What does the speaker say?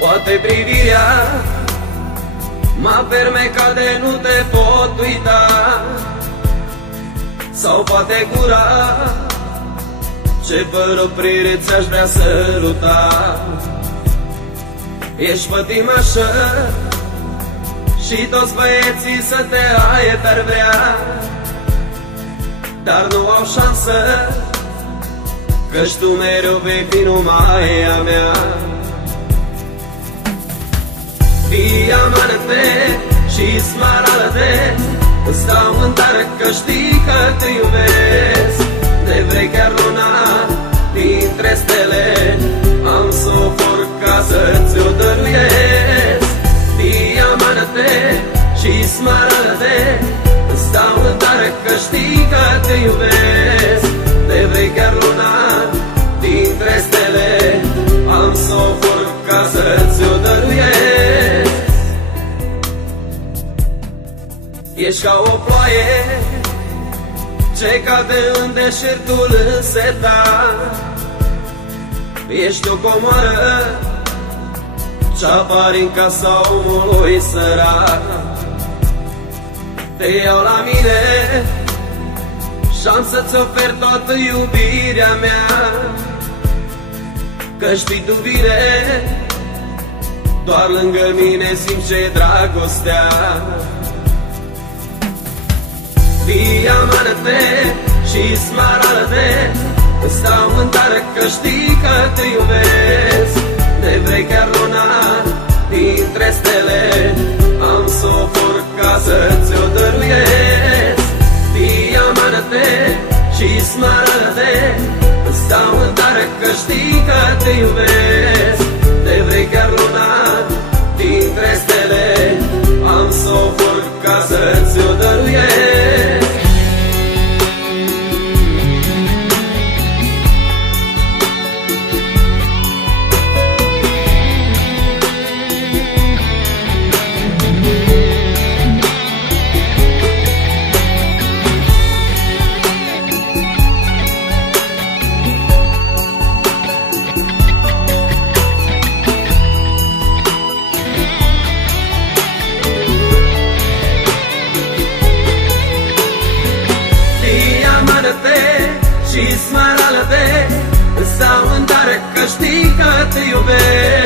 Poate privirea m-a fermecat de nu te pot uita, sau poate gura ce fără oprire ți-aș vrea săruta. Ești pătimașă și toți băieții să te aie te-ar vrea, dar nu au șansă, căci tu mereu vei fi numai a mea. Diamante și smaralde, îți dau în tare că știi că te iubesc. De vrei chiar luna dintre stele, am să o for ca să-ți-o dăruiesc. Diamante și smaralde, îți dau în tare că știi că te iubesc. De vrei chiar luna dintre stele, am să o for ca să-ți-o dăruiesc. Ești ca o ploaie ce cade în deșertul însetat, ești o comoară ce apare în casa omului sărac. Te iau la mine și-am să-ți ofer toată iubirea mea, că știi tu bine, doar lângă mine simți ce-i dragostea. Diamante și smaralde, îți dau în tare că știi că te iubesc. De vrei chiar luna dintre stele, am să o for ca să-ți-o dăruiesc. Diamante și smaralde, îți dau în tare că știi că te iubesc. De vrei chiar luna dintre stele, am să o for ca să-ți-o dăruiesc. Și smaralde, îți dau în tare că știi că te iubesc.